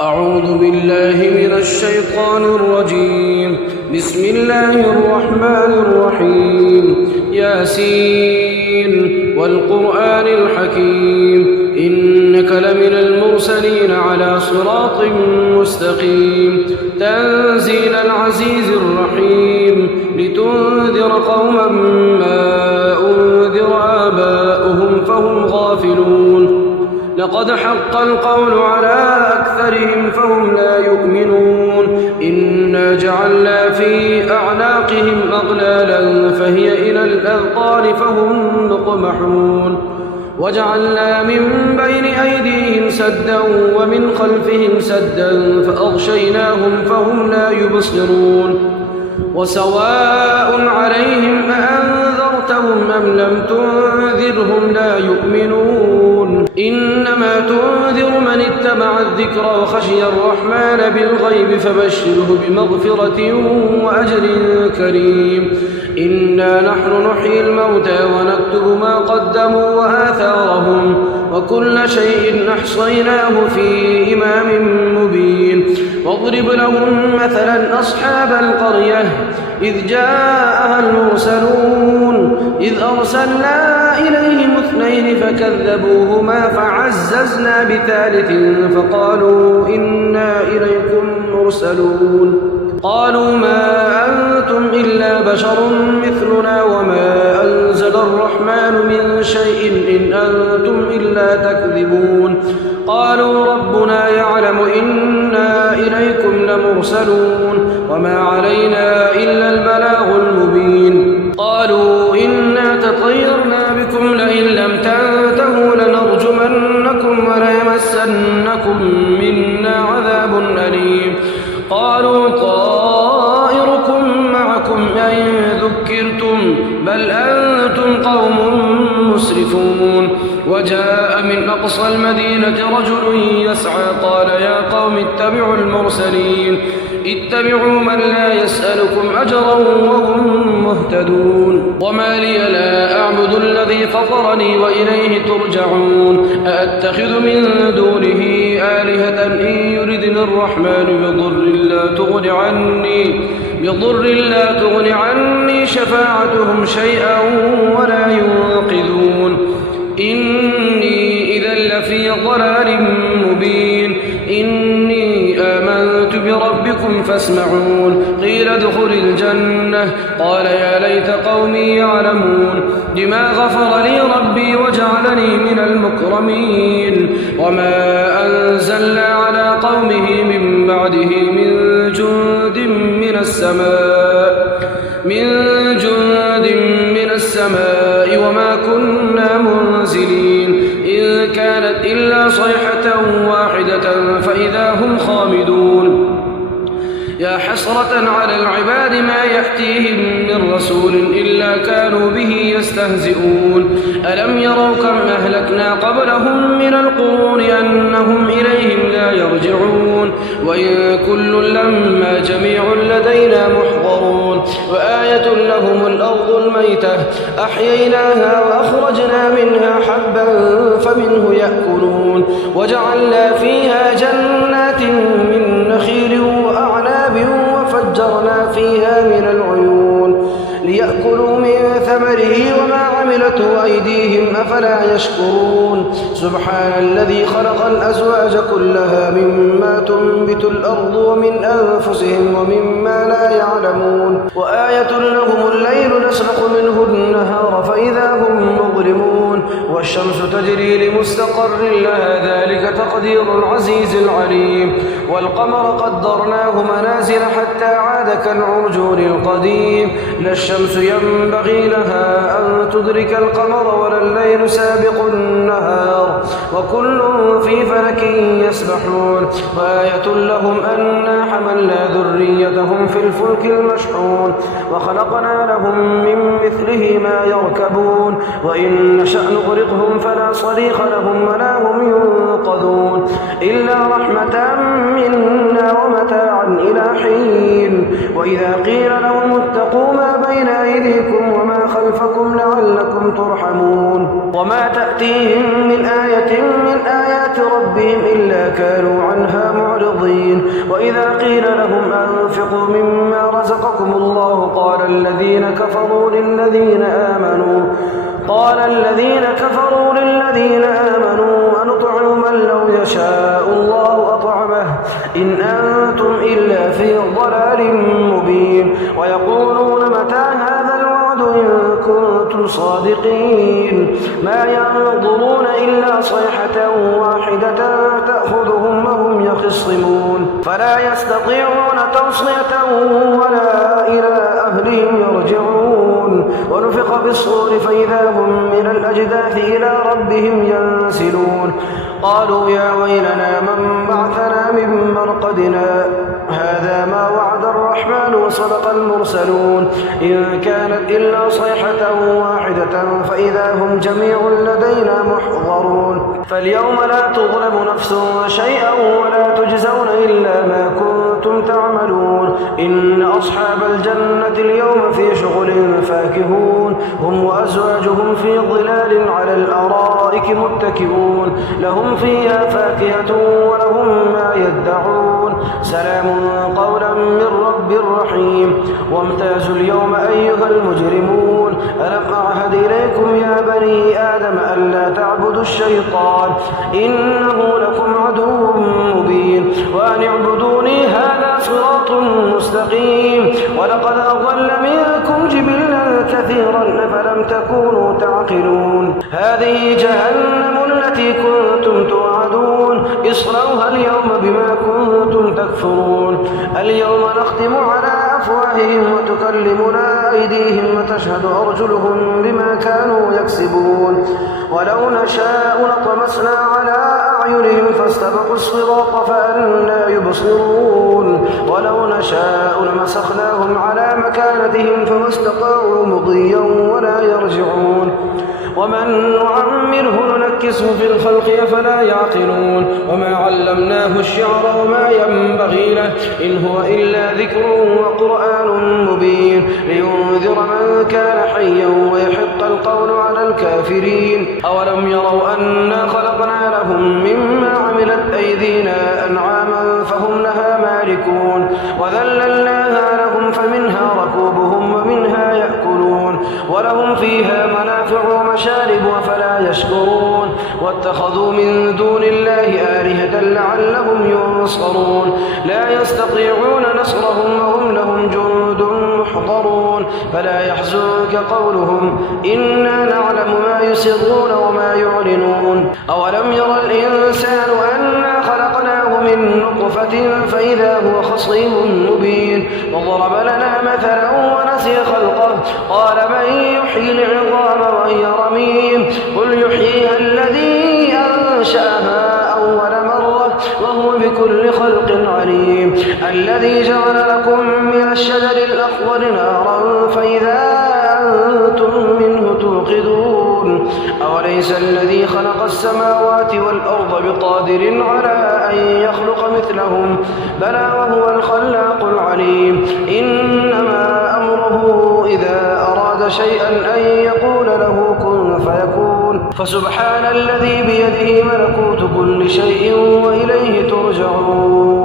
أعوذ بالله من الشيطان الرجيم. بسم الله الرحمن الرحيم. ياسين والقرآن الحكيم إنك لمن المرسلين على صراط مستقيم تنزيل العزيز الرحيم لتنذر قوما ما أنذر آباؤهم فهم غافلون لقد حق القول على أكثرهم فهم لا يؤمنون إنا جعلنا في أعناقهم أغلالا فهي إلى الأذقان فهم مقمحون وجعلنا من بين أيديهم سدا ومن خلفهم سدا فأغشيناهم فهم لا يبصرون وسواء عليهم أأنذرتهم أم لم تنذرهم لا يؤمنون إنما تنذر من اتبع الذكر وخشي الرحمن بالغيب فبشره بمغفرة وأجر كريم إنا نحن نحيي الموتى ونكتب ما قدموا وآثارهم وكل شيء أحصيناه في إمام مبين واضرب لهم مثلا أصحاب القرية إذ جاءها المرسلون إذ أرسلنا إليهم اثنين فكذبوهما فعززنا بثالث فقالوا إنا إليكم مرسلون قالوا ما أنتم إلا بشر مثلنا وما أنزل الرحمن من شيء إن أنتم إلا تكذبون قالوا ربنا يعلم إنا إليكم لمرسلون وما علينا إلا البلاغ المبين قالوا إنا تطيرنا بكم لئن لم تنتهوا لنرجمنكم وليمسنكم منا عذاب أليم قالوا طائركم معكم أئن ذكرتم بل أنتم قوم مسرفون وجاء من أقصى المدينة رجل يسعى قال يا قوم اتبعوا المرسلين اتبعوا من لا يسألكم أجرا وهم مهتدون وما لي لا أعبد الذي فطرني وإليه ترجعون أأتخذ من دونه آلهة إن يردني الرحمن بضر لا تغن عني شفاعتهم شيئا ولا ينقذون إني إذا لفي ضلال مبين إني آمنت بربكم فاسمعون قيل ادخل الجنة قال يا ليت قومي يعلمون بما غفر لي ربي وجعلني من المكرمين وما أنزلنا على قومه من بعده من جند من السماء وما كنا منزلين إن كانت إلا صيحة واحدة فإذا هم خامدون يا حسرة على العباد ما يأتيهم من رسول إلا كانوا به يستهزئون ألم يروا كم أهلكنا قبلهم من القرون أنهم إليهم لا يرجعون وإن كل لما جميع لدينا محضرون وآية لهم الأرض الميتة أحييناها وأخرجنا منها حبا فمنه يأكلون وجعلنا فيها جنات من نخيل وأعناب وفجرنا فيها من العيون ليأكلوا من ثمره وما عملته أيديهم أفلا يشكرون سبحان الذي خلق الأزواج كلها مما تنبت الأرض ومن أنفسهم ومما لا يعلمون وآية لهم الليل نسلخ منه النهار فإذا هم مظلمون والشمس تجري لمستقر لها ذلك تقدير العزيز العليم والقمر قدرناه منازل حتى عاد كالعرجون القديم لا الشمس ينبغي لها أن تدرك القمر ولا الليل سابق النهار وكل في فلك يسبحون وآية لهم أنا حملنا ذريتهم في الفلك المشحون وخلقنا لهم من مثله ما يركبون وإن نشأ نغرقهم فلا صريخ لهم ولا هم ينقذون إلا رحمة منا ومتاعا إلى حين وإذا قيل لهم اتقوا ما بين أيديكم وما خلفكم لعلكم ترحمون وما تأتيهم من آية من آيات ربهم إلا كانوا عنها معرضين معرضين وإذا قيل لهم أنفقوا مما رزقكم الله قال الذين كفروا للذين آمنوا أنطعم من لو يشاء الله أطعمه إن أنتم إلا في ضلال مبين ويقولون متى هذا الوعد إن كنتم صادقين ما ينظرون إلا صيحة واحدة تأخذهم وهم يخصمون فلا يستطيعون توصية ولا إلى أهلهم يرجعون ونفخ بالصور فإذا هم من الأجداث إلى ربهم ينسلون قالوا يا ويلنا من بعثنا من مرقدنا هذا ما وعد الرحمن وصدق المرسلون إن كانت إلا صيحة واحدة فإذا هم جميع لدينا محضرون فاليوم لا تظلم نفس شيئا ولا تجزون إلا ما كنتم تعملون إن أصحاب الجنة اليوم في شغل فاكهون هم وأزواجهم في ظلال على الأرائك متكئون لهم فيها فاكهة ولهم ما يدعون سلام قولا من رب رحيم وامتازوا اليوم أيها المجرمون ألم أعهد إليكم يا بني آدم ألا تعبدوا الشيطان إنه لكم عدو مبين وأن اعبدوني هذا صراط مستقيم ولقد أضل منكم جبلا كثيرا فلم تكونوا تعقلون هذه جهنم التي كنتم توعدون اصلوها اليوم بما كنتم تكفرون اليوم نختم على أفواههم وتكلمنا أيديهم وتشهد أرجلهم بما كانوا يكسبون ولو نشاء لطمسنا على أعينهم فاستبقوا الصراط فأنى يبصرون ولو نشاء لمسخناهم على مكانتهم فما استطاعوا مضيا ولا يرجعون ومن نعمره ننكسه في الخلق أفلا يعقلون وما علمناه الشعر وما ينبغي له إن هو إلا ذكر وقرآن مبين لينذر من كان حيا ويحق القول على الكافرين أولم يروا أنا خلقنا لهم مما عملت أيدينا أنعاما فهم لها مالكون وذللناها لهم فمنها ركوبهم ومنها يأكلون ولهم فيها منافع ومشارب وفلا يشكرون واتخذوا من دون الله آلهة لعلهم ينصرون لا يستطيعون نصرهم وهم لهم جند محضرون فلا يحزنك قولهم إنا نعلم ما يسرون وما يعلنون أولم ير الإنسان أنا خلقناه من نطفة فإذا هو خصيم مبين وضرب لنا مثلا ونسي خلقه قال من يحيي العظام وهي رميم قل يحييها الذي أنشأها أول مرة وهو بكل خلق عليم الذي جعل لكم من الشجر الأخضر نارا فإذا أنتم منه توقدون أوليس الذي خلق السماوات والأرض بقادر على أن يخلق مثلهم بلى وهو الخلاق العليم إنما أمره إذا أراد شيئا أن يقول له كن فيكون فسبحان الذي بيده ملكوت كل شيء وإليه ترجعون